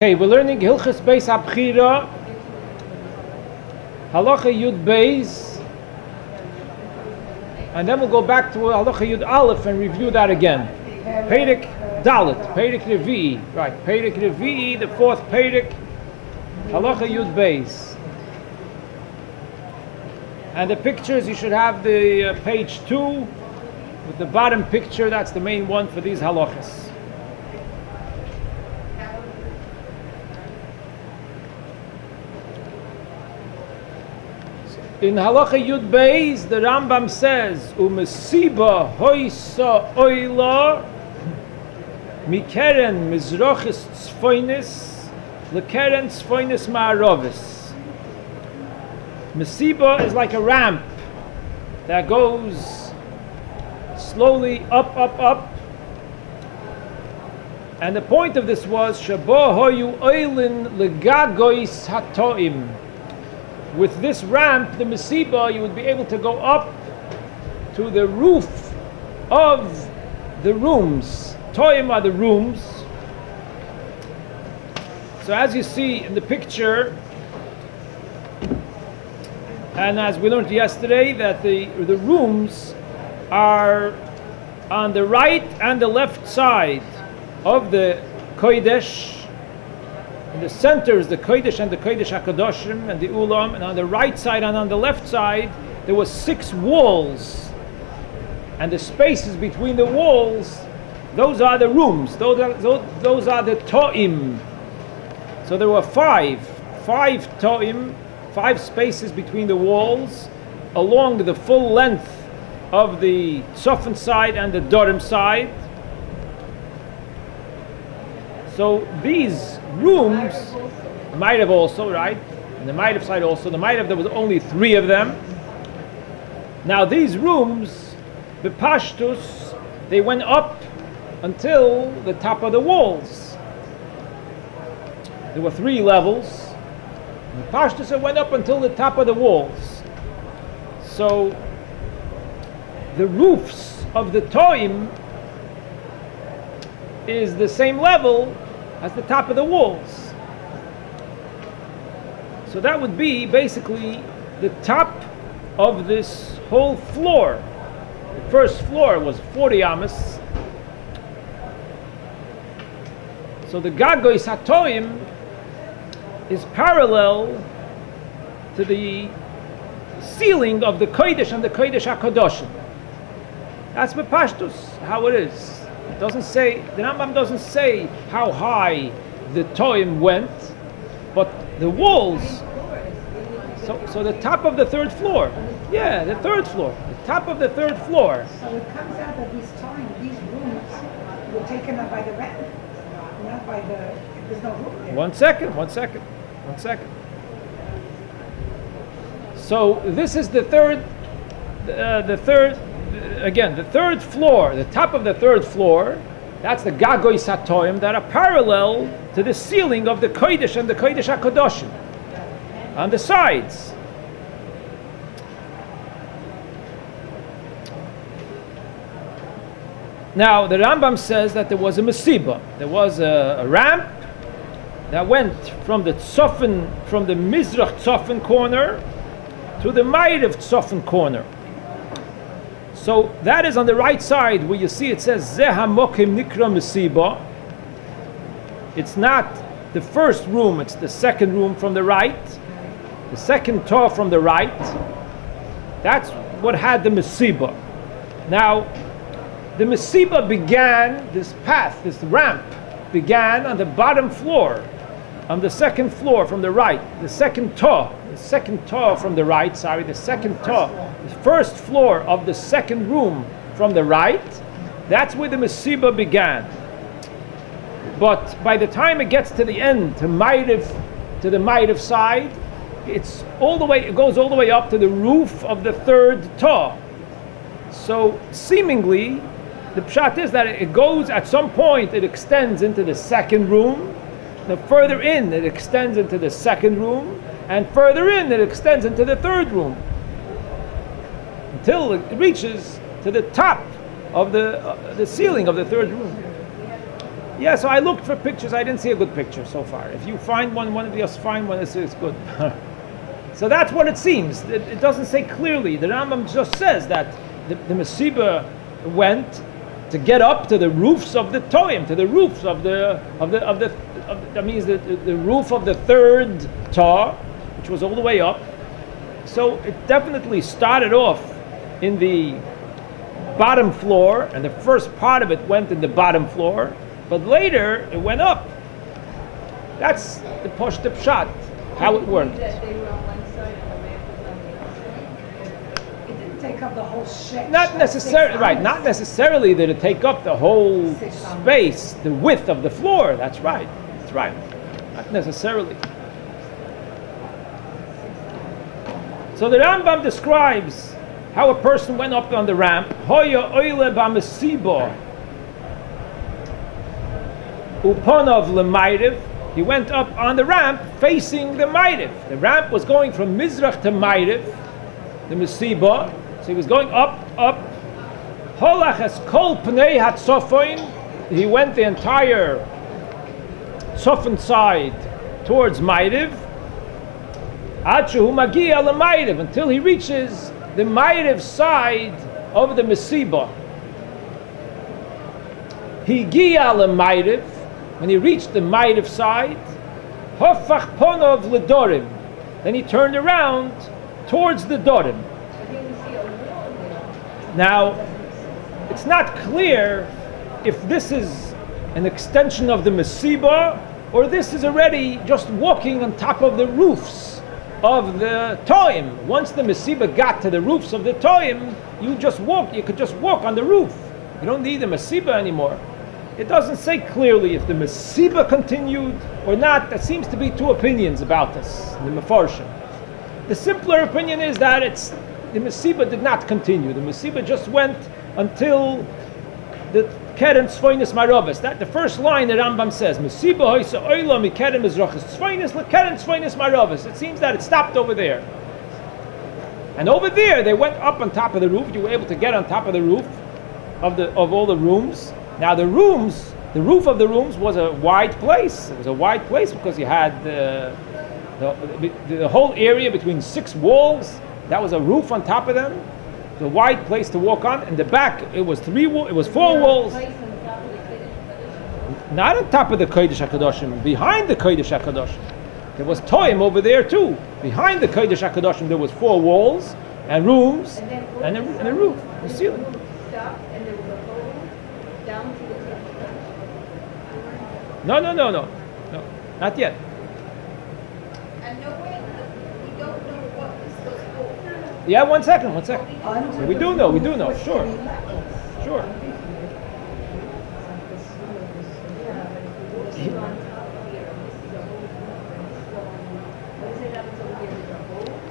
Okay, we're learning Hilchos Beis Habechira, Halacha Yud Beis, and then we'll go back to Halacha Yud Aleph and review that again. Perek Dalet, Perek Revi'i, right? Perek Revi'i, the fourth Perek, Halacha Yud Beis. And the pictures, you should have the page 2 with the bottom picture. That's the main one for these halachas. In Halacha Yud Beis, the Rambam says, "Umesiba hoisa oila mikeren mizrachis tzfoinis lekeren tzfoinis ma'aravis." Mesiba is like a ramp that goes slowly up, up, up. And the point of this was, Shabo hoyu oilin legagois hatoim. With this ramp, the Mesiba, you would be able to go up to the roof of the rooms. Toim are the rooms. So as you see in the picture, and as we learned yesterday, that the rooms are on the right and the left side of the Kodesh. In the center is the Kodesh and the Kodesh HaKadoshim and the Ulam, and on the right side and on the left side there were 6 walls, and the spaces between the walls, those are the rooms, those are the To'im. So there were five To'im, 5 spaces between the walls along the full length of the Tzofan side and the Dorim side. So these rooms, might have also, right? And the might have side also, the might have, there was only 3 of them. Now these rooms, the pashtus, they went up until the top of the walls. There were 3 levels. The pashtus, it went up until the top of the walls. So the roofs of the toim is the same level as the top of the walls. So that would be basically the top of this whole floor. The first floor was 40 amas. So the Gagois Hatoim is parallel to the ceiling of the Kodesh and the Kodesh HaKadoshim. That's Bepashtus, how it is. It doesn't say, the Rambam doesn't say how high the Toim went, but the walls, so the top of the 3rd floor, yeah, the 3rd floor, the top of the 3rd floor. So it comes out that these rooms were taken up by the ramp, not by the, there's no room there. One second. So this is the third, again, the 3rd floor, the top of the 3rd floor, that's the Gagois Hatoim that are parallel to the ceiling of the Kodesh and the Kodesh HaKadoshim on the sides. Now, the Rambam says that there was a Mesiba. There was a ramp that went from the Tzofan, from the Mizrach Tzofan corner to the Ma'ariv Tzofan corner. So that is on the right side where you see it says Zeh HaMokim Nikra Mesiba. It's not the first room, it's the 2nd room from the right, the 2nd Torah from the right. That's what had the Mesiba. Now, the Mesiba began, this path, this ramp, began on the bottom floor, on the 2nd floor from the right, the 2nd Torah from the right, the 2nd Torah. The 1st floor of the 2nd room from the right, that's where the Mesiba began. But by the time it gets to the end, to the Ma'ariv side, it goes all the way up to the roof of the 3rd Torah. So seemingly, the pshat is that it goes, at some point, it extends into the 2nd room. The further in, it extends into the 2nd room, and further in, it extends into the 3rd room, until it reaches to the top of the ceiling of the 3rd room. Yeah, so I looked for pictures. I didn't see a good picture so far. If you find one of us find one, it's good. So that's what it seems. It doesn't say clearly. The Rambam just says that the Mesiba went to get up to the roofs of the Toim, to the roofs of the that means the roof of the third Tar, which was all the way up. So it definitely started off in the bottom floor, and the first part of it went in the bottom floor, but later it went up. That's the Poshta Pshat, how it worked. That they were on one side and the ramp was on the other side. It didn't take up the whole section. Not necessarily, right? Not necessarily that it take up the whole space, the width of the floor. That's right. That's right. Not necessarily. So the Rambam describes how a person went up on the ramp. Hoya oile b'mesiba uponov lemayriv. He went up on the ramp facing the Ma'ariv. The ramp was going from Mizrach to Ma'ariv, the Mesiba. So he was going up. Holach es kol pnei hatzofoin. He went the entire Tzofin side towards Ma'ariv. Ad shehu magia leMa'ariv, until he reaches the Ma'ariv side of the Mesiba. Higia leMa'ariv. When he reached the Ma'ariv side, Hofach ponov ledorim. Then he turned around towards the Dorim. Now, it's not clear if this is an extension of the Mesiba or this is already just walking on top of the roofs of the Toim. Once the Mesiba got to the roofs of the Toim, you could just walk on the roof. You don't need the Mesiba anymore. It doesn't say clearly if the Mesiba continued or not. There seems to be two opinions about this, the Mefarshim. The simpler opinion is that the Mesiba did not continue. The Mesiba just went until the Keren Tzfoinis Marobes. That the first line that Rambam says, Mesiba hoisa oila mi Keren Mizrachis Tzfoinis le Keren Tzfoinis Marobes. It seems that it stopped over there. And over there, they went up on top of the roof. You were able to get on top of the roof of all the rooms. Now the roof of the rooms was a wide place. It was a wide place because you had the whole area between 6 walls. That was a roof on top of them. It was a wide place to walk on. In the back, it was 4 walls. Not on top of the Kodesh HaKadoshim, behind the Kodesh HaKadoshim. There was Toim over there too. Behind the Kodesh HaKadoshim, there was 4 walls and rooms and a roof, a ceiling. No, not yet. And no way, we don't know what this was for. Yeah, one second. We do know, sure.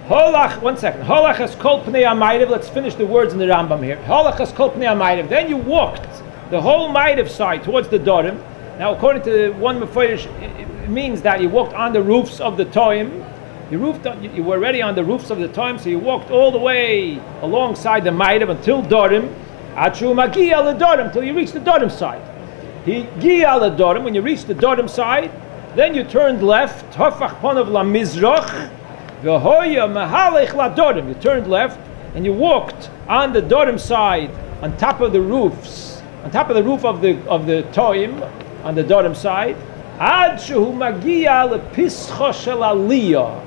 Holach, one second. Holach es kol pnei hamayriv. Let's finish the words in the Rambam here. Holach es kol pnei hamayriv. Then you walked the whole Ma'ariv side towards the Dorim. Now, according to one Meforish, it means that you walked on the roofs of the Toim. You were already on the roofs of the Toim, so you walked all the way alongside the Ma'ariv until Dorim. Achu magia leDorim, till you reached the Dorim side. Higia leDorim. When you reached the Dorim side, then you turned left. Hofach ponov la Mizrach. V'hoya mahalech la Dorim. You turned left and you walked on the Dorim side, on top of the roofs, on top of the roof of the Toim, on the Dorim side, ad shehu magia lepischa shel aliyah,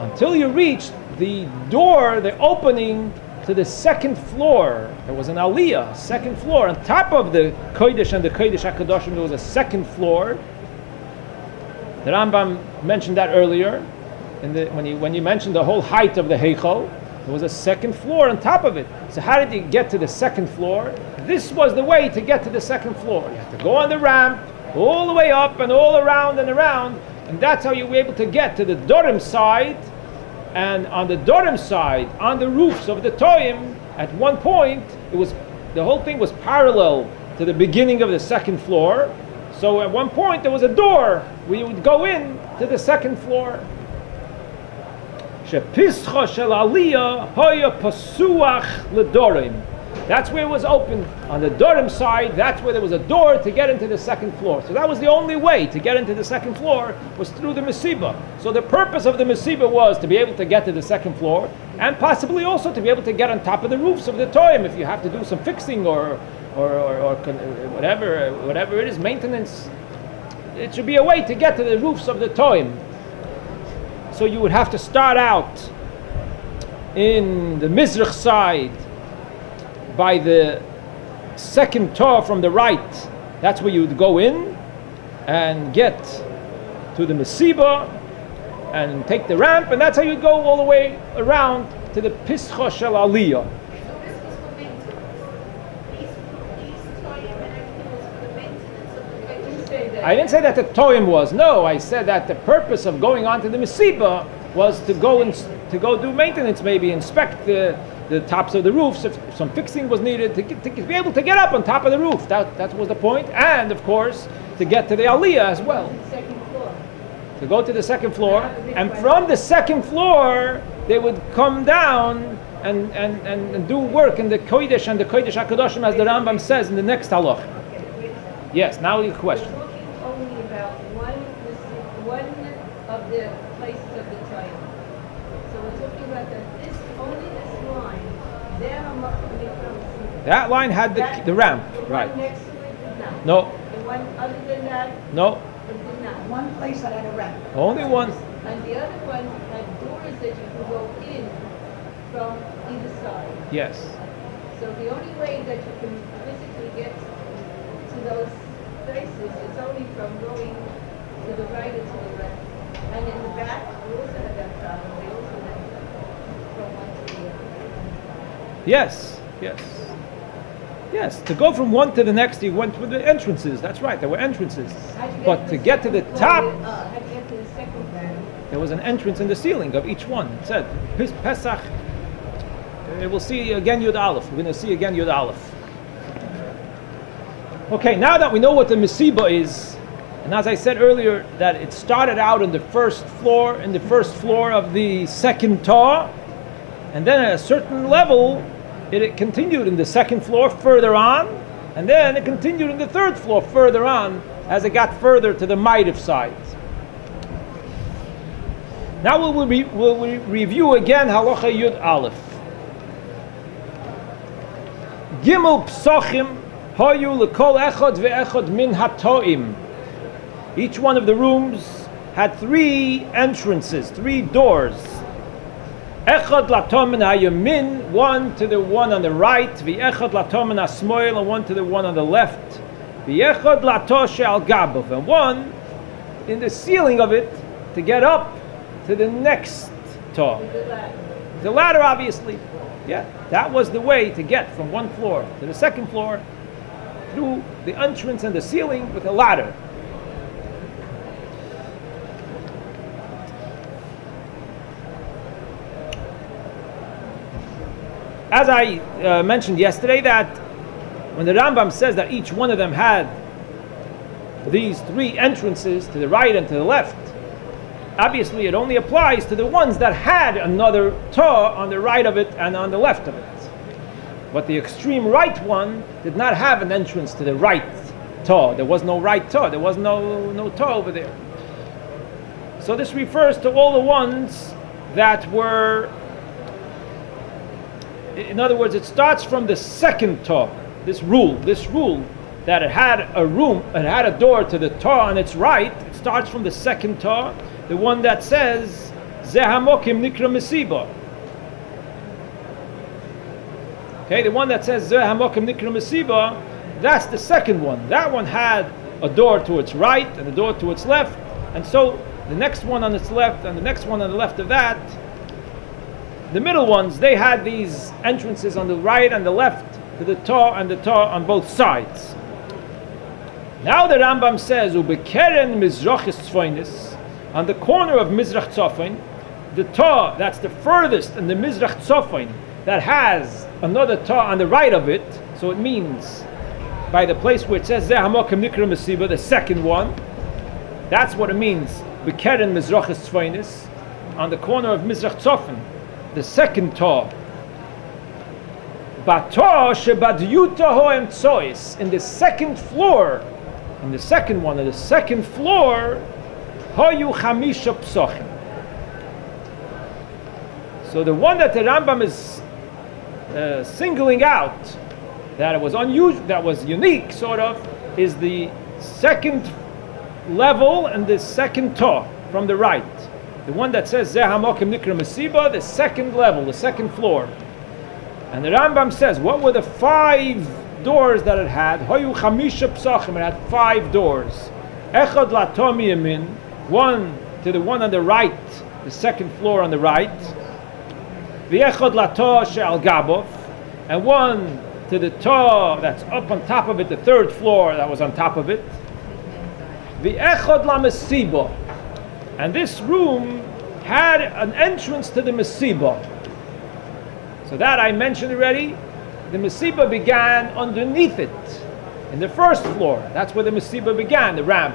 until you reached the door, the opening to the second floor. There was an aliyah, second floor. On top of the Kodesh and the Kodesh HaKadoshim, there was a second floor. The Rambam mentioned that earlier. When you mentioned the whole height of the Heichal, there was a second floor on top of it. So how did you get to the second floor? This was the way to get to the second floor. You had to go on the ramp, all the way up and all around and around, and that's how you were able to get to the Dorim side. And on the Dorim side, on the roofs of the Toim, at one point, the whole thing was parallel to the beginning of the second floor. So at one point, there was a door where you would go in to the second floor. Shepischa shel aliyah hoya pasuach ledorim. That's where it was open. On the Dorim side, that's where there was a door to get into the second floor. So that was the only way to get into the second floor, was through the Mesiba. So the purpose of the Mesiba was to be able to get to the second floor, and possibly also to be able to get on top of the roofs of the Toim if you have to do some fixing or whatever it is, maintenance. It should be a way to get to the roofs of the Toim. So you would have to start out in the Mizrach side by the second Torah from the right. That's where you would go in and get to the Mesiba and take the ramp, and that's how you go all the way around to the Pischa Shel Aliyah. So this was for maintenance. These toyim and everything was for the maintenance of the Kodesh. I didn't say that the Toim was. No, I said that the purpose of going on to the Mesiba was to go do maintenance, maybe inspect the tops of the roofs if some fixing was needed, to be able to get up on top of the roof. That was the point. And of course, to get to the Aliyah as well. Second floor. To go to the second floor. And from the second floor, they would come down and do work in the Kodesh and the Kodesh HaKadoshim, as the Rambam says in the next Halacha. Yes, now your question. We're talking only about one of the places of the time. So we're talking about that only this line. There I'm not going to from. That line had the ramp, The right? one next to it did not. No, The one other than that, no, it did not. One place that had a ramp. only one. And the other one had doors that you could go in from either side. Yes. So the only way that you can physically get to those places is only from going to the right or to the left. And in the back, we also had that problem. We also had from one to the other. Yes, yes. Yes, to go from one to the next, you went with the entrances. That's right, there were entrances. How'd you get But to get to the second top, floor? How'd you get to the second floor? there was an entrance in the ceiling of each one. It said, Pesach. We'll see again Yud Aleph. We're going to see again Yud Aleph. Okay, now that we know what the Mesiba is, and as I said earlier, that it started out in the first floor of the second Torah, and then at a certain level, it continued in the second floor further on, and then it continued in the third floor further on as it got further to the Ma'ariv side. Now we'll review again Halacha Yud Aleph. Gimel Psochim Hayu Lekol Echad Ve'echad Min Hatoim. Each one of the rooms had 3 entrances, 3 doors. Echad Latomen HaYamin, one to the one on the right, Ve'echad Latomen HaSmoil, and one to the one on the left. Ve'echad Lato She'al Gabov, and one in the ceiling of it to get up to the next Torah. The ladder, obviously. Yeah, that was the way to get from one floor to the second floor through the entrance and the ceiling with a ladder. As I mentioned yesterday, that when the Rambam says that each one of them had these 3 entrances to the right and to the left, obviously it only applies to the ones that had another Torah on the right of it and on the left of it. But the extreme right one did not have an entrance to the right Torah. There was no right Torah. There was no Torah over there. So this refers to all the ones that were, in other words, it starts from the second Torah. This rule that it had a room, it had a door to the Torah on its right. It starts from the second Torah, the one that says Zeh Hamokim Nikra Mesiba. Okay, the one that says Zeh Hamokim Nikra Mesiba, that's the second one. That one had a door to its right and a door to its left, and so the next one on its left and the next one on the left of that, the middle ones, they had these entrances on the right and the left to the Torah and the Torah on both sides. Now the Rambam says, Ubekeren Mizrachis Tzfoinis, on the corner of Mizrach Tzofin, the Torah that's the furthest in the Mizrach Tzofin that has another Torah on the right of it, so it means by the place where it says Zeh Hamokim Nikra Mesiba, the second one, that's what it means. Bekeren Mizrachis Tzfoinis, on the corner of Mizrach Tzofin, the second Torah. Bato shebadyuta hoem tsois. In the second floor, in the second one, on the second floor, hoyu chamisha psochim. So the one that the Rambam is singling out, that it was unusual, that was unique, sort of, is the second level and the second toh from the right. The one that says Zeh Hamokim Nikra Mesiba, the second level, the second floor. And the Rambam says, what were the 5 doors that it had? Hoyu chamisha psachim, it had 5 doors. Echad latomi yamin, one to the one on the right, the second floor on the right. V'echad lato she'al gabov, and one to the toe that's up on top of it, the third floor that was on top of it. V'echad la mesiba, and this room had an entrance to the mesiba. So that I mentioned already. The mesiba began underneath it, in the first floor. That's where the mesiba began, the ramp.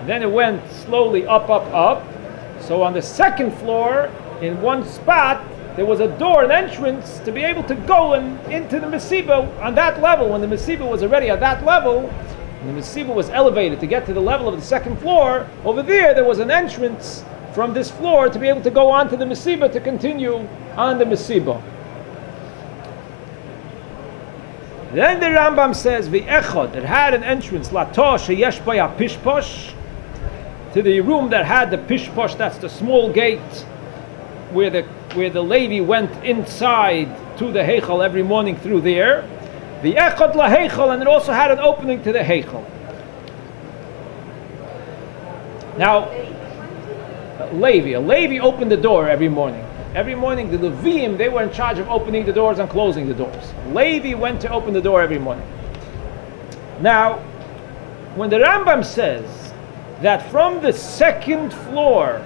And then it went slowly up, up, up. So on the second floor, in one spot, there was a door, an entrance, to be able to go into the mesiba on that level. When the mesiba was already at that level, and the mesiba was elevated to get to the level of the second floor, over there was an entrance from this floor to be able to go on to the mesiba to continue on the mesiba. Then the Rambam says, V'echad, it had an entrance, Lato sheyesh baya pishposh, to the room that had the pishposh, that's the small gate, where the Levi went inside to the Heichal every morning through there. V'echad la Heichal, and it also had an opening to the Heichal. Now, a Levi opened the door every morning. Every morning, the Levim, they were in charge of opening the doors and closing the doors. Levi went to open the door every morning. Now, when the Rambam says that from the second floor,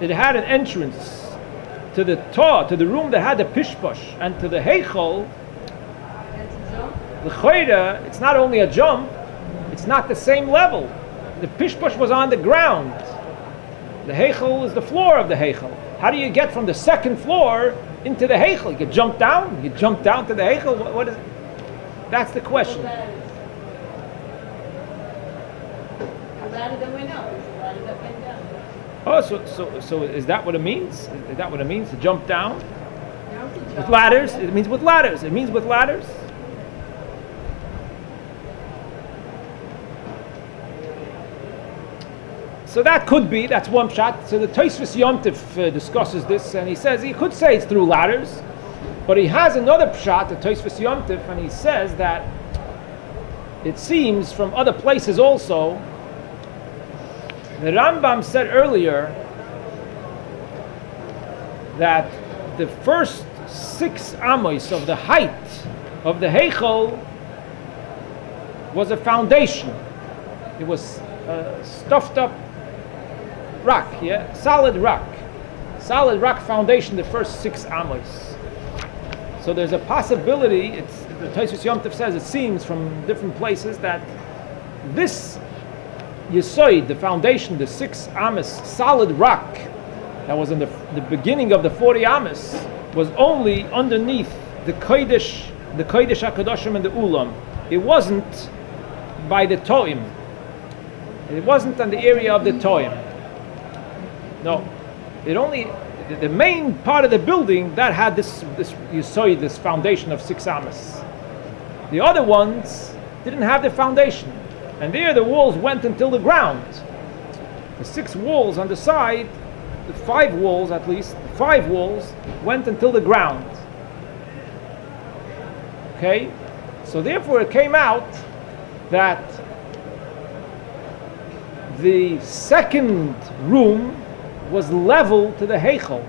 it had an entrance to the Torah, to the room that had the Pishposh, and to the Heichal, the Choyra, it's not only a jump, it's not the same level. The Pishposh was on the ground. The Heichal is the floor of the Heichal. How do you get from the second floor into the Heichal? You can jump down? You jump down to the Heichal? What is it? That's the question. A ladder that went up. It's a ladder that went down. Oh, so is that what it means? Is that what it means to jump down? Now it's a With jump. ladders? It means with ladders. It means with ladders. So that could be, that's one shot. So the Tosfos Yom Tov discusses this, and he says he could say it's through ladders, but he has another shot, the Tosfos Yom Tov, and he says that it seems from other places also. The Rambam said earlier that the first 6 amos of the height of the Heichal was a foundation. It was stuffed up rock, solid rock foundation, the first 6 amos. So there's a possibility, the Tosfos Yom Tov says, it seems from different places that this Yesoid, the foundation, the 6 amos, solid rock that was in the beginning of the 40 amos, was only underneath the Kodesh HaKadoshim and the Ulam. It wasn't by the Toim. It wasn't on the area of the Toim. No, it only, the main part of the building that had this Yesoid, this foundation of 6 amos. The other ones didn't have the foundation, and there the walls went until the ground. The 6 walls on the side, the 5 walls at least, the 5 walls went until the ground. Okay, so therefore it came out that the second room was level to the Heichal,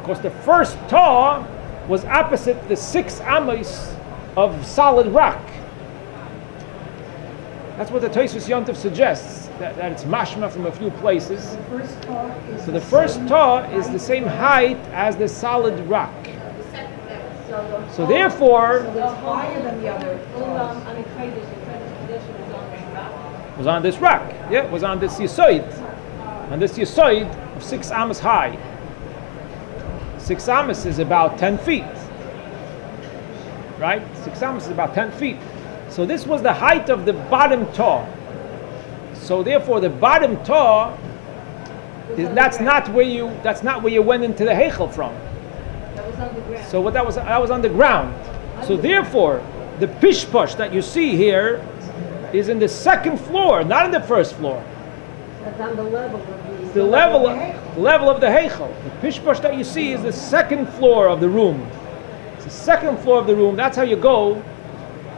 because the first Torah was opposite the 6 amos of solid rock. That's what the Tosfos Yom Tov suggests, that it's mashma from a few places. The first Torah is So the first Torah is the same height as the solid rock. The second level. So therefore, So it's higher than the other Torahs. Ulam, I mean, Kodesh, the Kodesh tradition was on this rock. was on this rock. Yeah, it was on this Yesoid. On this Yesoid of 6 amos high. 6 amos is about 10 feet. right? 6 amos is about 10 feet. So this was the height of the bottom toe. So therefore, the bottom toe that's not where you went into the heichel from. That was on the ground. So what that was on the ground. So therefore, the pishposh that you see here is in the second floor, not in the first floor. That's on the level of It's the level of the heichel. The pishposh that you see is the second floor of the room. It's the second floor of the room. That's how you go,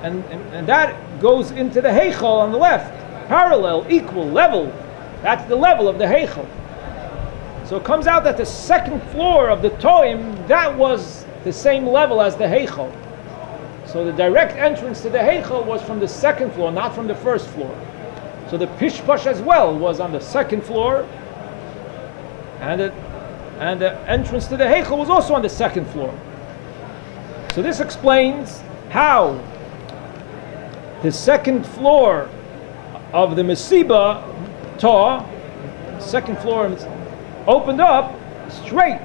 and that goes into the heichel on the left, parallel, equal, level. That's the level of the heichel. So it comes out that the second floor of the toim, that was the same level as the heichel. So the direct entrance to the heichel was from the second floor, not from the first floor. So the pishposh as well was on the second floor, and the entrance to the heichel was also on the second floor. So this explains how the second floor of the Mesiba Torah, second floor, opened up straight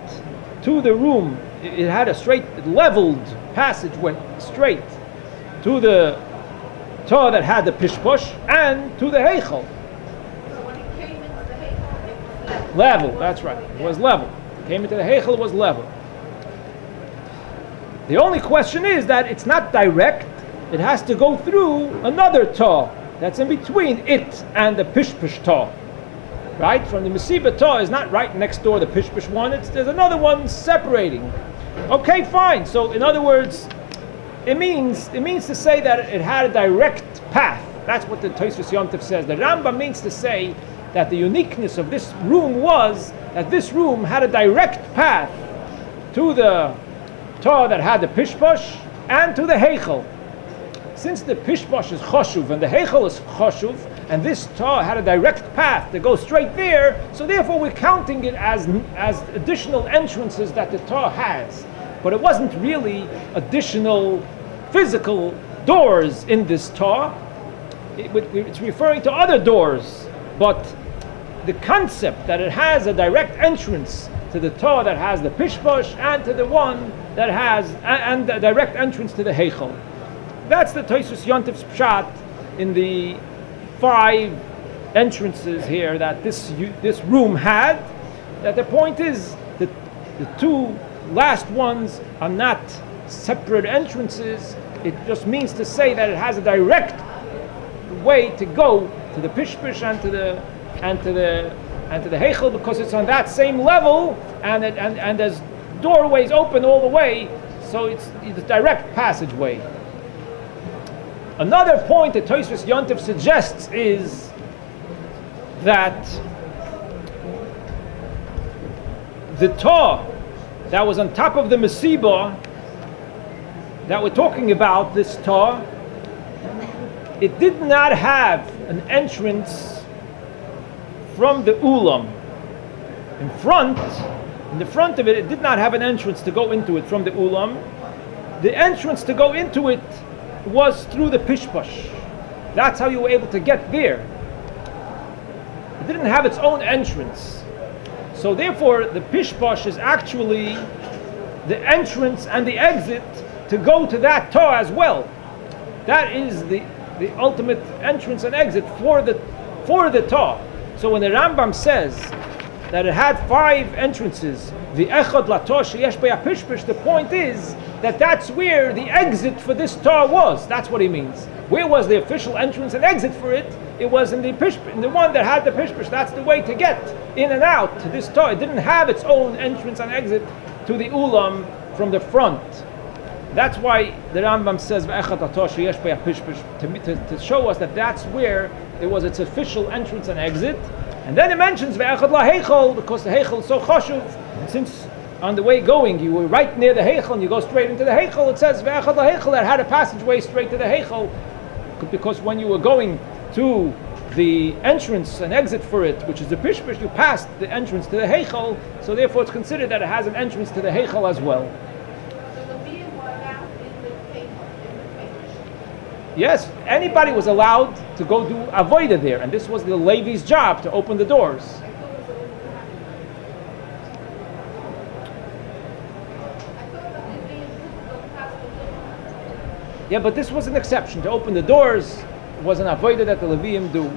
to the room. It had a straight, leveled passage, went straight to the Torah that had the pishposh and to the heichel. So when it came into the heichel, it was Level, that's right. It was level. Came into the heichel, it was level. The only question is that it's not direct. It has to go through another Torah that's in between it and the pishposh Torah. Right? From the Mesiba Torah is not right next door, the pishposh one. There's another one separating. Okay, fine. So in other words, it means to say that it had a direct path. That's what the Tosfos Yom Tov says. The Rambam means to say that the uniqueness of this room was that this room had a direct path to the Torah that had the pishposh and to the heichel. Since the pishposh is choshuv and the heichel is choshuv, and this Torah had a direct path to go straight there, so therefore we're counting it as additional entrances that the Torah has. But it wasn't really additional physical doors in this Torah. It's referring to other doors, but the concept that it has a direct entrance to the Torah that has the pishposh and to the one that has and the direct entrance to the heichel. That's the Tosfos Yom Tov's pshat in the 5 entrances here that this room had. That the point is that the 2 last ones are not separate entrances. It just means to say that it has a direct way to go to the pishposh and to the heichel, because it's on that same level, and there's doorways open all the way, so it's a direct passageway. Another point that Tosfos Yom Tov suggests is that the Torah that was on top of the Mesiba that we're talking about, this Torah, it did not have an entrance from the Ulam. In the front of it, it did not have an entrance to go into it from the Ulam. The entrance to go into it was through the pishposh. That's how you were able to get there. It didn't have its own entrance. So therefore, the pishposh is actually the entrance and the exit to go to that Torah as well. That is the ultimate entrance and exit for the Torah. So when the Rambam says that it had 5 entrances, the echad laTorah sheyesh beya pishposh, the point is that that's where the exit for this Torah was. That's what he means. Where was the official entrance and exit for it? It was in the one that had the pishposh. That's the way to get in and out to this Torah. It didn't have its own entrance and exit to the ulam from the front. That's why the Rambam says v'echad laTorah sheyesh beya pishposh, to show us that that's where it was its official entrance and exit. And then it mentions v'echad laheichel, because the heichel is so chashuv. And since on the way going you were right near the heichel and you go straight into the heichel, it says v'echad laheichel, that had a passageway straight to the heichel, because when you were going to the entrance and exit for it, which is the pishposh, you passed the entrance to the heichel, so therefore it's considered that it has an entrance to the heichel as well. So the being were allowed in the heichel. Yes, anybody was allowed to go do avodah there, and this was the Levi's job to open the doors. Yeah, but this was an exception. To open the doors was an avodah that the Leviim do.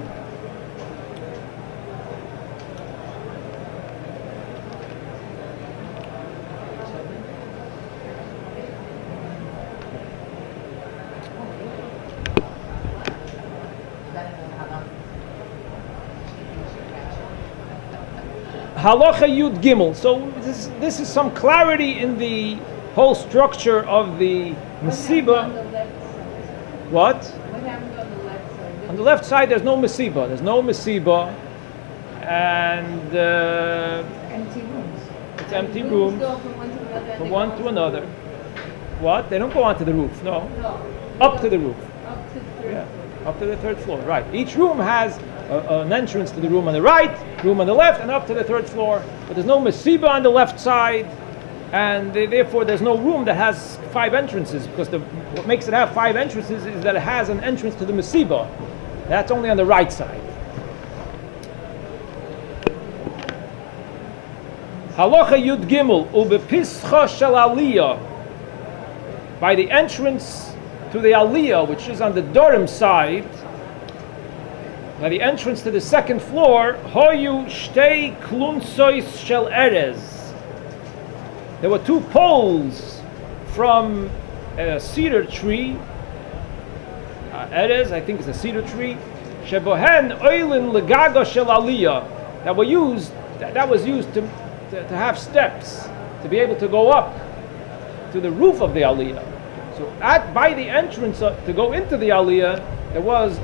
Halacha Yud Gimel. So this is some clarity in the whole structure of the Mesiba. What? What happened on the left side? On the left side, there's no Mesiba. There's no Mesiba, and Empty rooms. it's empty Rooms rooms go from one to another. and from they one go to another. What? They don't go onto the roof. No, No. up to the roof. Up to the third Yeah, floor. up to the third floor. Right. Each room has an entrance to the room on the right, room on the left, and up to the third floor. But there's no Mesiba on the left side, and therefore there's no room that has 5 entrances, because what makes it have 5 entrances is that it has an entrance to the Mesiba. That's only on the right side. Halacha Yud Gimel ubepischa shel Aliyah. By the entrance to the Aliyah, which is on the Dorim side, by the entrance to the second floor, hoyu shtei klunsois shel erez. There were 2 poles from a cedar tree. Erez, I think it's a cedar tree. Shebohen oilin legaga shel Aliyah. That was used to have steps, to be able to go up to the roof of the Aliyah. So by the entrance to go into the Aliyah, there was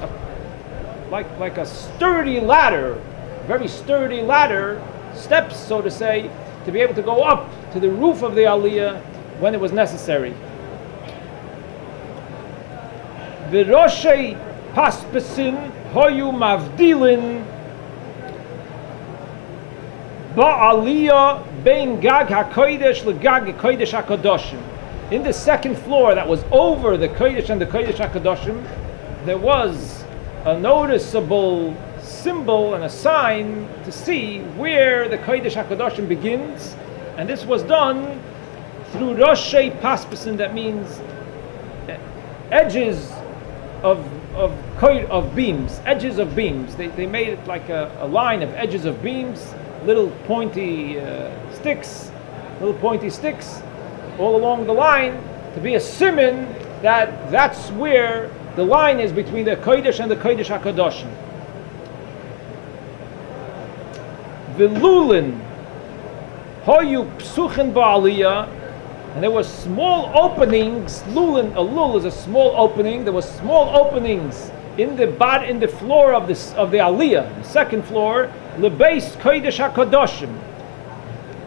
like a sturdy ladder, very sturdy ladder, steps, so to say, to be able to go up to the roof of the Aliyah when it was necessary. V'roshei paspesin hoyu mavdilin ba'aliyah bein gag hakodesh legag hakodesh hakadoshim. In the second floor that was over the kodesh and the kodesh hakadoshim, there was a noticeable symbol and a sign to see where the kodesh hakadoshim begins, and this was done through roshei paspesin. That means edges of beams, edges of beams. They made it like a line of edges of beams, little pointy sticks all along the line, to be a siman that's where the line is between the kodesh and the kodesh hakadoshim. V'lulin hoyu psuchin ba'aliyah. And there were small openings. A lul is a small opening. There were small openings in the floor of the Aliyah, the second floor, lebeis kodesh hakadoshim.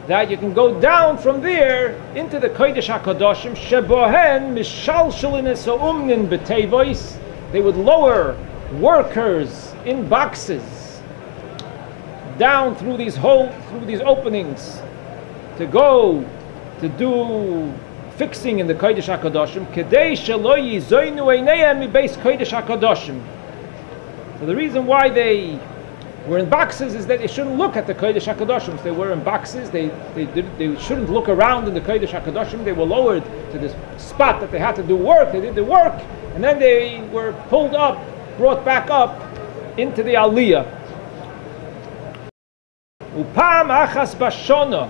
That you can go down from there into the kodesh hakadoshim. Shebohen mishalshelin esoumnin b'tevois. They would lower workers in boxes down through these openings to go to do fixing in the Kodesh HaKadoshim. Kedei shelo yizoynu eineihem mibeis Kodesh HaKadoshim. So the reason why they were in boxes is that they shouldn't look at the Kodesh HaKadoshim. If they were in boxes, they shouldn't look around in the Kodesh HaKadoshim. They were lowered to this spot that they had to do work. They did the work, and then they were pulled up, brought back up into the Aliyah. Upam achas bashona.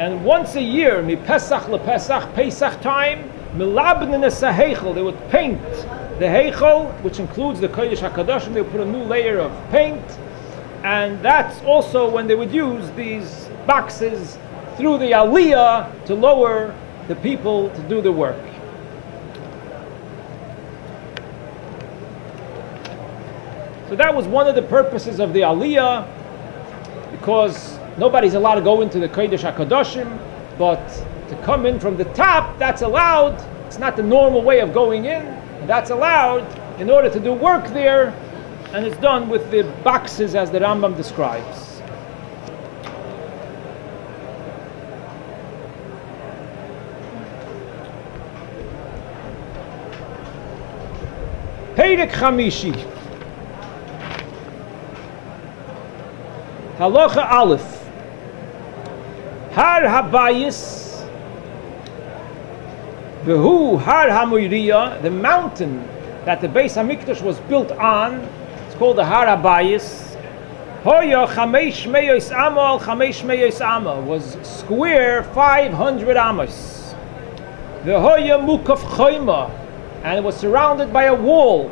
And once a year, mi Pesach lePesach, Pesach time, milabnin es ha'heichel. They would paint the heichel, which includes the Kodesh HaKadoshim. They would put a new layer of paint, and that's also when they would use these boxes through the Aliyah to lower the people to do the work. So that was one of the purposes of the Aliyah, because nobody's allowed to go into the Kodesh HaKadoshim, but to come in from the top, that's allowed. It's not the normal way of going in. That's allowed in order to do work there, and it's done with the boxes as the Rambam describes. Perek Chamishi. Halacha Aleph. Har Habayis V'hu Har HaMoiriya, the mountain that the Beis Hamikdash was built on, it's called the Har HaBayis. Hoya Chamesh Meyos Amo, Chamesh Meyos Amo, was square 500 amos. The Hoya Mukaf Choyma, and it was surrounded by a wall.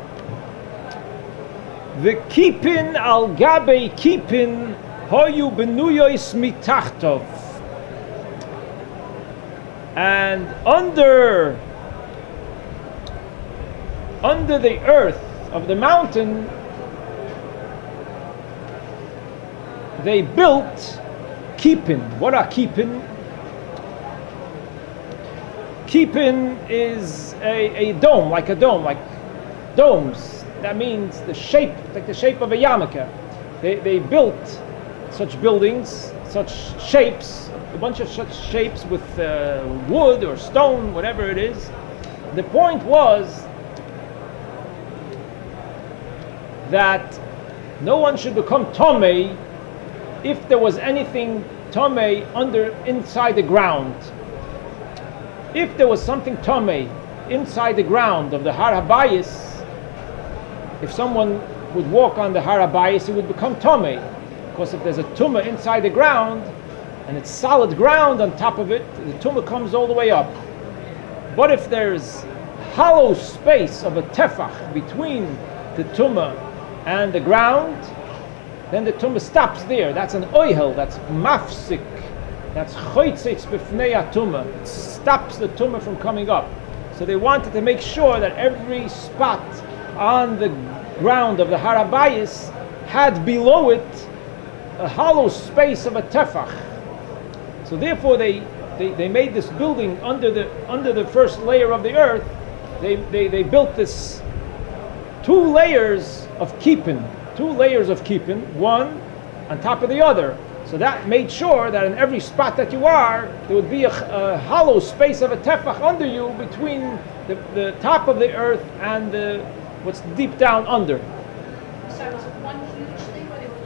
The Kipin Al Gabe Kipin Hoyu Benuyois Mitachtov. And under the earth of the mountain, they built kipin. What are kipin? Kipin is a dome, like domes. That means the shape, like the shape of a yarmulke. They built such buildings, such shapes, a bunch of such shapes with wood or stone, whatever it is. The point was that no one should become tomei if there was anything tomei inside the ground. If there was something tomei inside the ground of the Har HaBayis, if someone would walk on the Har HaBayis, it would become tomei. Because if there's a tumah inside the ground and it's solid ground on top of it, the tumah comes all the way up. But if there's hollow space of a tefach between the tumah and the ground, then the tumah stops there. That's an oihel, that's mafsik, that's choitzitz b'fnei tumah. It stops the tumah from coming up. So they wanted to make sure that every spot on the ground of the Har HaBayis had below it a hollow space of a tefach. So therefore they made this building under the first layer of the earth. They built this two layers of kipin, one on top of the other. So that made sure that in every spot that you are, there would be a hollow space of a tefach under you between the top of the earth and what's deep down under. So it was one huge thing, or there were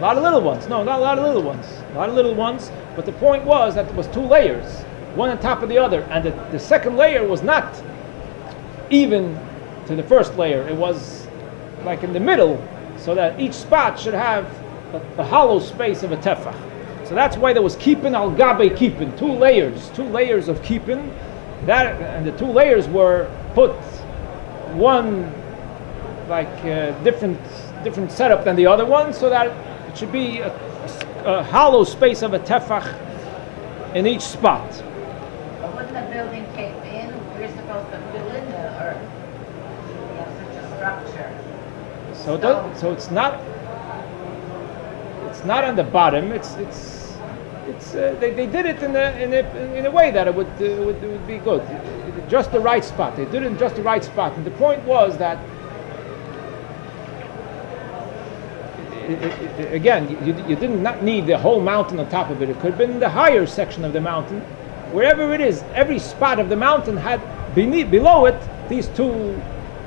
A lot of little ones. No, not a lot of little ones. A lot of little ones. But the point was that it was two layers, one on top of the other. And the second layer was not even to the first layer. It was like in the middle, so that each spot should have a hollow space of a tefach. So that's why there was kipin al gabe kipin, two layers of kipin. And the two layers were put one like different setup than the other one, so that it should be a hollow space of a tefach in each spot. But when the building came in, we're supposed to fill in the earth. We have such a structure. So it's not on the bottom. They did it in a way that it would be good, just the right spot. They did it in just the right spot, and the point was that again, you did not need the whole mountain on top of it. It could have been the higher section of the mountain, wherever it is. Every spot of the mountain had below it these two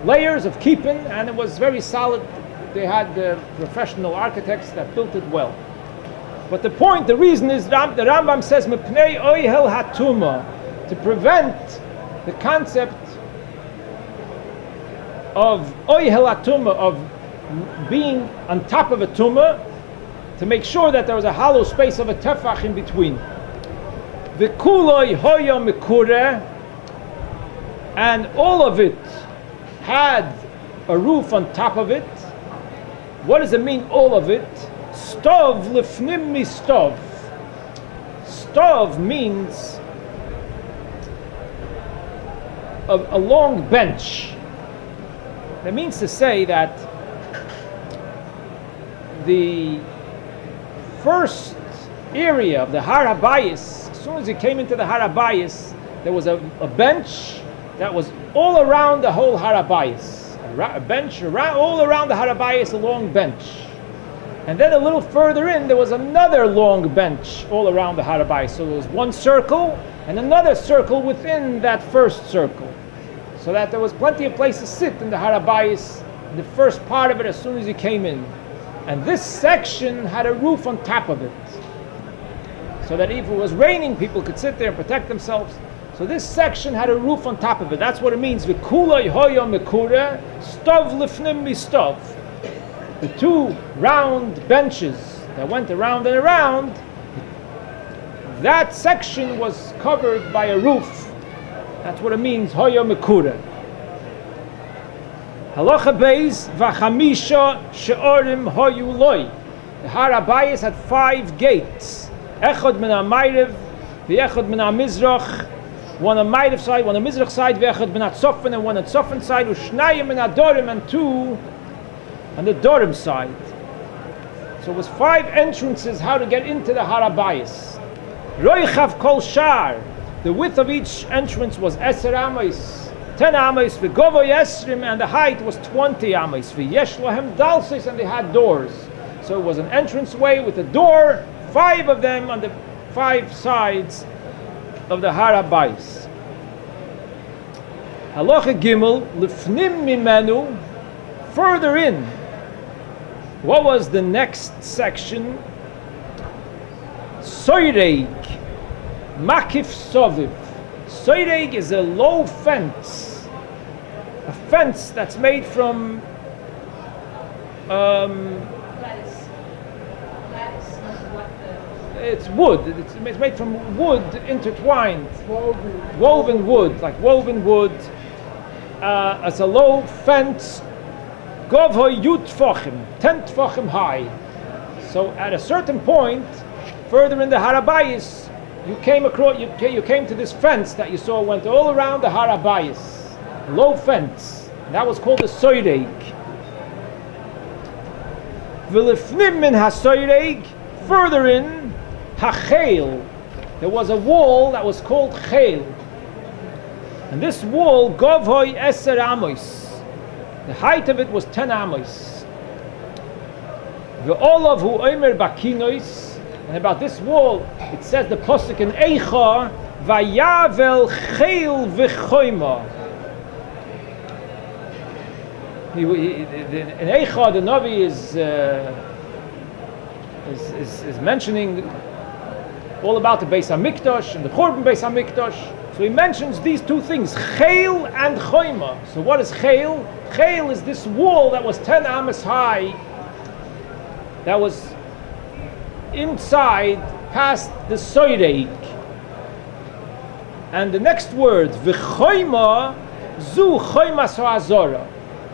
layers of kipin, and it was very solid. They had professional architects that built it well. But the reason is the Rambam says mepnei oihel hatuma, to prevent the concept of oihel hatuma, of being on top of a tumah, to make sure that there was a hollow space of a tefach in between. V'kuloi hoya mikure, and all of it had a roof on top of it. What does it mean, all of it? Stov lifnim mistov. Stov means a long bench. That means to say that the first area of the Har HaBayis, as soon as you came into the Har HaBayis, there was a bench that was all around the whole Har HaBayis. A bench all around the Har HaBayis, a long bench. And then a little further in, there was another long bench all around the Har HaBayis. So there was one circle and another circle within that first circle. So that there was plenty of place to sit in the Har HaBayis, in the first part of it, as soon as you came in. And this section had a roof on top of it, so that if it was raining, people could sit there and protect themselves. So this section had a roof on top of it. That's what it means. V'kulay hoya mekura, stov lifnim mistov. The two round benches that went around and around, that section was covered by a roof. That's what it means, hoya mekura. Halacha beis v'chamisha she'orim hoyu loy. The Har HaBayis had 5 gates. Echad min ha'mayrev, v'echad min ha'mizrach. One on Ma'ariv side, one on Mizrach side, v'echad min ha'tzofan, and one on Tzofan side, u'shnayim min ha'dorim, and 2 on the Dorim side. So it was 5 entrances how to get into the Har HaBayis. Roichav kol shar. The width of each entrance was 10 amos, 10 amos, v'govo yesrim, and the height was 20 amos. V'yesh lahem dalsis, and they had doors. So it was an entranceway with a door, 5 of them on the 5 sides of the Har HaBayis. Halacha Gimel, lifnim mimenu, further in. What was the next section? Soireig, makif soviv. Soireig is a low fence, a fence that's made from it's wood. It's made from wood intertwined, woven wood, like woven wood. It's a low fence, govho yut tfachim, 10 tfachim high. So at a certain point, further in the Har HaBayis, you came across, you came to this fence that you saw went all around the Har HaBayis, low fence. And that was called the soireig. V'lifnim min hasoireig, further in. Hachel, there was a wall that was called Chel, and this wall govhoy 10 amos. The height of it was 10 amos. Ve'olav hu omer bakinois, and about this wall it says the pasuk in Eicha, vayavel Chel v'choima. In Eicha the Navi is mentioning all about the Beis HaMikdash and the Churban Beis HaMikdash. So he mentions these 2 things, Chel and Choima. So what is Chel? Chel is this wall that was 10 amos high, that was inside, past the Soireig. And the next word, V'choima, zu Choimas ha'azora.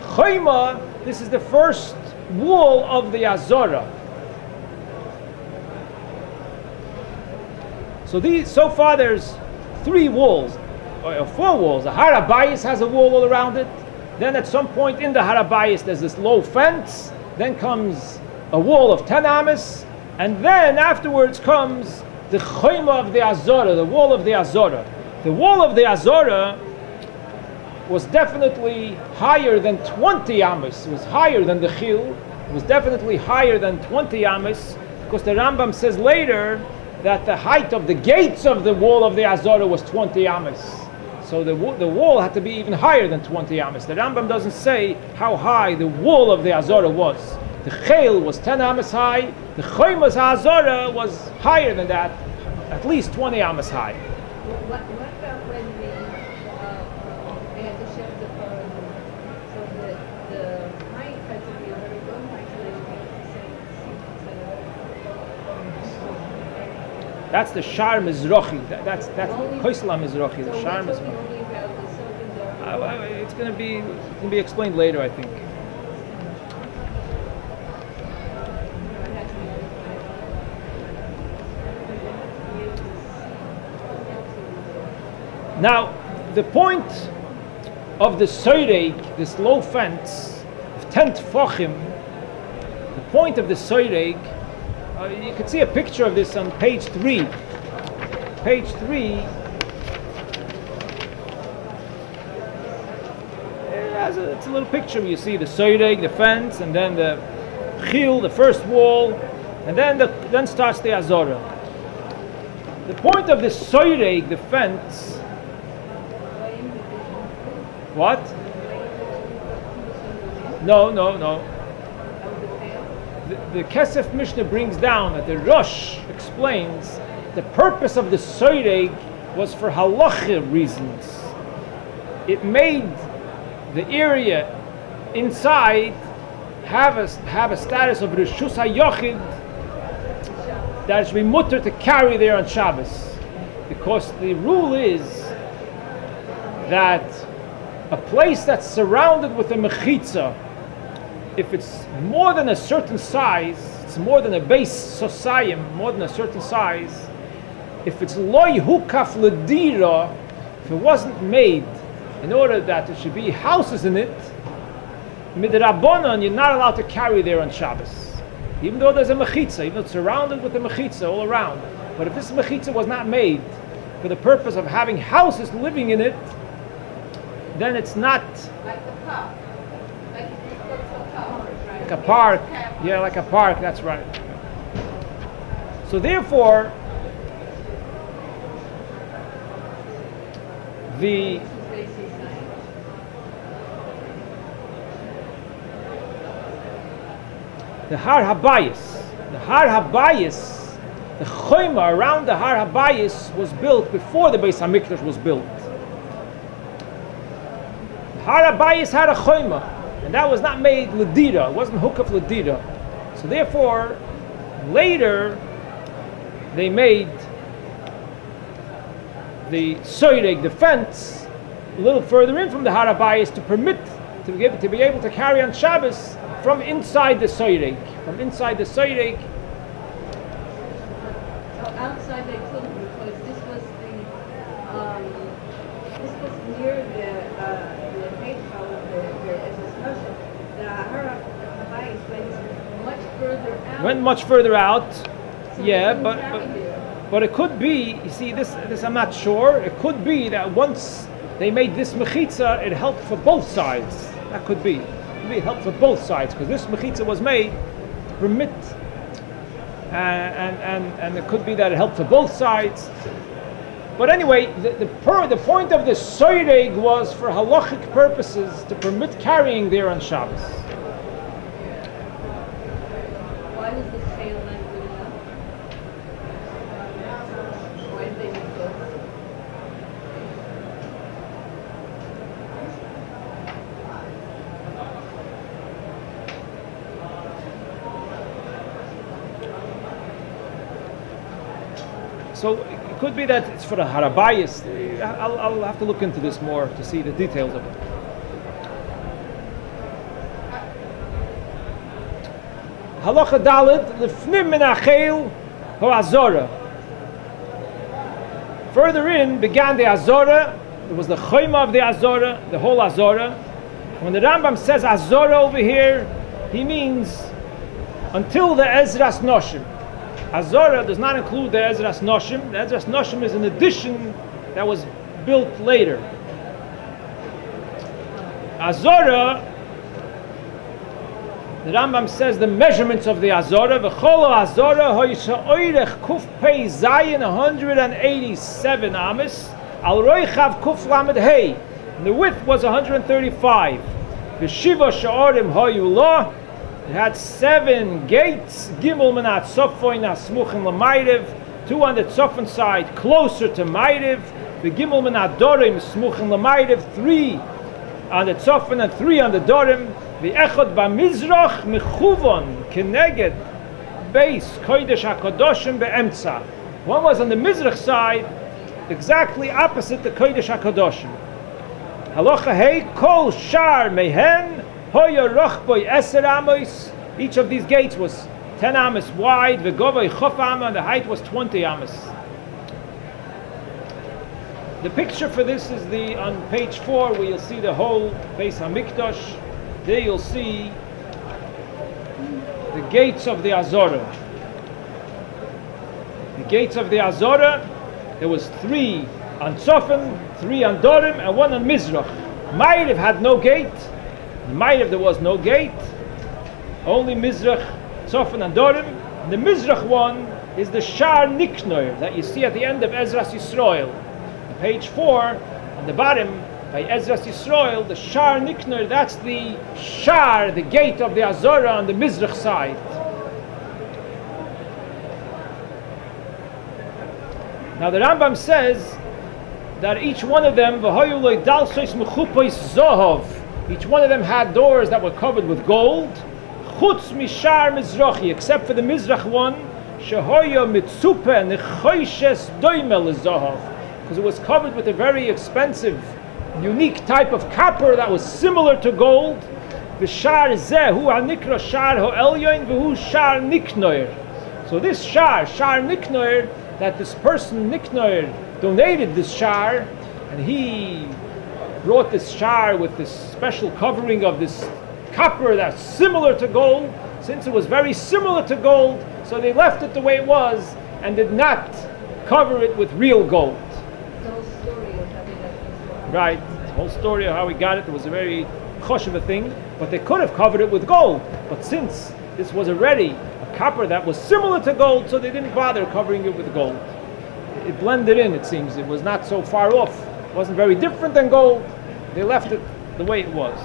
Choima, this is the first wall of the Azora. So far there's 3 walls, or 4 walls. The Har HaBayis has a wall all around it. Then at some point in the Har HaBayis there's this low fence. Then comes a wall of 10 amos. And then afterwards comes the Choima of the Azora, the wall of the Azora. The wall of the Azora was definitely higher than 20 amos. It was higher than the Chil. It was definitely higher than 20 amos. Because the Rambam says later that the height of the gates of the wall of the Azora was 20 amos. So the wall had to be even higher than 20 amos. The Rambam doesn't say how high the wall of the Azora was. The Chel was 10 amos high. The Choimas HaAzora was higher than that, at least 20 amos high. What about when they had to shift the phone? So the height had to be a very low height so they would be able to That's the Shar Mizrachi. That's Koisla Mizrachi. The Shar Mizrachi. It's going to be explained later, I think. Now, the point of the Soireig, this low fence of 10 tfachim, the point of the Soireig, you can see a picture of this on page 3. Page 3 it's a little picture where you see the Soireig, the fence, and then the Chil, the first wall, and then starts the Azora. The point of the Soireig, the fence. What? No. The Kesef Mishnah brings down that the Rosh explains the purpose of the Soireig was for halacha reasons. It made the area inside have a status of Rishus HaYochid that it should be mutter to carry there on Shabbos. Because the rule is that a place that's surrounded with a mechitza, if it's more than a certain size, it's more than a base sosayim, more than a certain size, if it's loy hukaf ledira, if it wasn't made in order that there should be houses in it, midrabanan, you're not allowed to carry there on Shabbos. Even though there's a mechitza, even though it's surrounded with a mechitza all around. But if this mechitza was not made for the purpose of having houses living in it, then it's not Like a park. Like if you go to a park, right? like a park. Yeah, like a park, that's right. So therefore, the Har Habayis, the Choyma around the Har Habayis was built before the Beis Hamikdash was built. The Har Habayis had a Choyma, and that was not made Ledira, it wasn't Hukaf Ledira. So therefore, later, they made the Soyreg, the fence, a little further in from the Har Habayis to permit, to be able to carry on Shabbos from inside the Soyreg. From inside the Soyreg. So outside they couldn't, because this was near the Heichal of the Beis Midrash. The Har Habayis went much further out. Went much further out. So Yeah, they couldn't carry there. but it could be, you see, this I'm not sure. It could be that once they made this mechitza, it helped for both sides. That could be. It helped for both sides, because this mechitza was made to permit, and it could be that it helped for both sides. But anyway, the point of the soyreg was for halachic purposes to permit carrying there on Shabbos. Why was the sale not good enough? Why did they make those? So it could be that it's for the harabayis. I'll have to look into this more to see the details of it. Halacha Dalet lifnim min achel ho'azora. Further in began the azora. It was the choyma of the azora, the whole azora. When the Rambam says azora over here, he means until the Ezras Noshim. Azora does not include the Ezras Noshim. The Ezras Noshim is an addition that was built later. Azora, the Rambam says the measurements of the Azora, v'cholo Azora hoyisha oirech kuf pei zayin 187 amis, al roichav kuf lamed hey. The width was 135. V'shiva sha'orim hoyu lo. It had 7 gates, Gimel Menat Sofoin Asmuchim L'Mayrev, 2 on the Tzofan side, closer to Mayrev, the Gimel Menat Dorim Smuchim L'Mayrev, 3 on the Tzofan and 3 on the Dorim, the Echad B'Mizrach Mechuvon Keneged Beis Kodesh HaKadoshim Be'emtza. One was on the Mizrach side, exactly opposite the Kodesh HaKadoshim. Halacha Hey Kol Shar Mehen each of these gates was 10 amas wide, and the height was 20 amas. The picture for this is on page 4, where you'll see the whole Beis Hamikdash. There you'll see the gates of the Azora. The gates of the Azora, there was 3 on Tzofan, 3 on Dorim, and 1 on Mizrach. Ma'ariv had no gate. Ma'ariv there was no gate, only Mizrach, Tzofan and Dorim. And the Mizrach one is the Shar Niknoir that you see at the end of Ezras Yisrael. On page 4, on the bottom, by Ezras Yisrael, the Shar Niknoir, that's the Shar, the gate of the Azora on the Mizrach side. Now the Rambam says that each one of them, each one of them had doors that were covered with gold, chutz mishar mizrachi, except for the Mizrach one, shehoya mitzupe nechoishes doimel zahav, because it was covered with a very expensive, unique type of copper that was similar to gold. V'shar zeh hu hanikra shar ha'elyon v'hu shar niknoir. So this shar niknoir, that this person niknoir donated this shar, and he brought this shar with this special covering of this copper that's similar to gold. Since it was very similar to gold, so they left it the way it was and did not cover it with real gold. The whole story of how they got this. Right, the whole story of how we got it, it was a very chosh of a thing, but they could have covered it with gold. But since this was already a copper that was similar to gold, so they didn't bother covering it with gold. It blended in, it seems. It was not so far off. It wasn't very different than gold. They left it the way it was.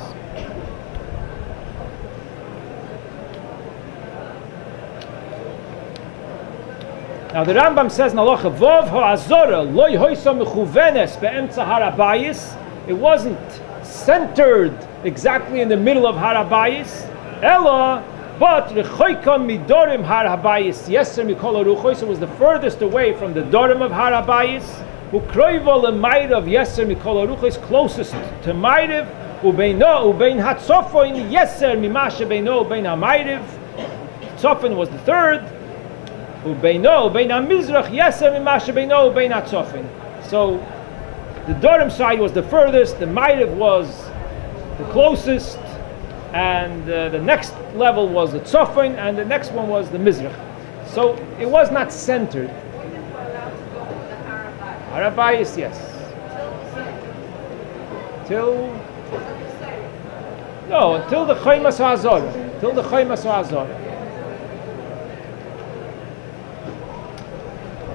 Now the Rambam says in Halacha Vov ha'azora loy hoysa mechuvenes be'emtza harabayis. It wasn't centered exactly in the middle of harabayis. Ella, but rechoika midorim harabayis yeser mikol haruchos. It was the furthest away from the dorim of harabayis. Ukroiva lemayrav yeser mikol haruchos, closest to Mayrav. Ubeino ubein hatzofoin yeser mimashe beino ubein hamayrav. Tzofin was the third. Ubeino ubein hamizrach yeser mimashe beino ubein hatzofin. So the dorim side was the furthest. The Mayrav was the closest. And the next level was the Tzofin, and the next one was the Mizrach. So it was not centered. Women were allowed to go to the Harabayis, yes. Till the Chaymas HaZorah. Till the Chaymas HaZorah.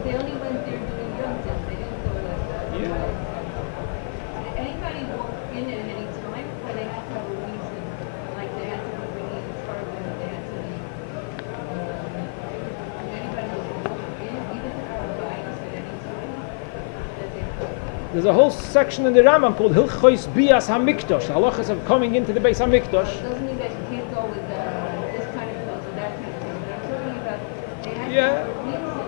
They only went there during Yom Tov. They didn't go like that. Yeah. Anybody walk in at any time, but they have to have a reason. Like they had to be bringing carbon, they had to be. Anybody who walk in, even to our bodies at any time, that they could. There's a whole section in the Rambam called Hilchos Beis Hamikdash. The halachas of coming into the Beis Hamikdash. It doesn't mean that you can't go with this kind of clothes or that kind of thing. But I'm talking about they have to Yeah. have a reason, you know?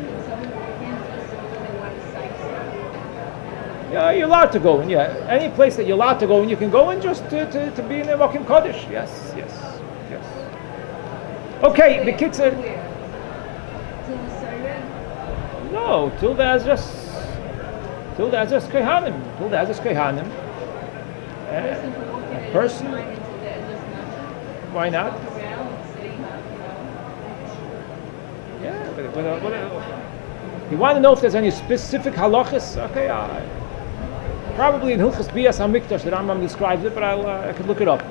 And some people can't just go when they want to sightsee. Yeah, you're allowed to go in. Yeah, any place that you're allowed to go in, you can go in just to be in the Mokim Kodesh. Yes. Okay, the kids are. Where? Till the Saturday? No, till there's just Kehanim. Till there's just Kehanim. Person can walk in at any person? time into that and just not Why not? walk around and say, you know. Yeah, but you want to know if there's any specific halachas? Okay, probably in Hilchos Beis Hamikdash the Rambam describes it, but I could look it up.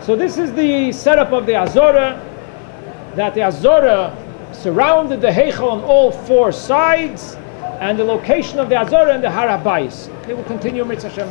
So this is the setup of the Azorah, that the Azorah surrounded the Heichal on all four sides, and the location of the Azorah and the Harabayis. Okay, we'll continue, Mitzvah Hashem.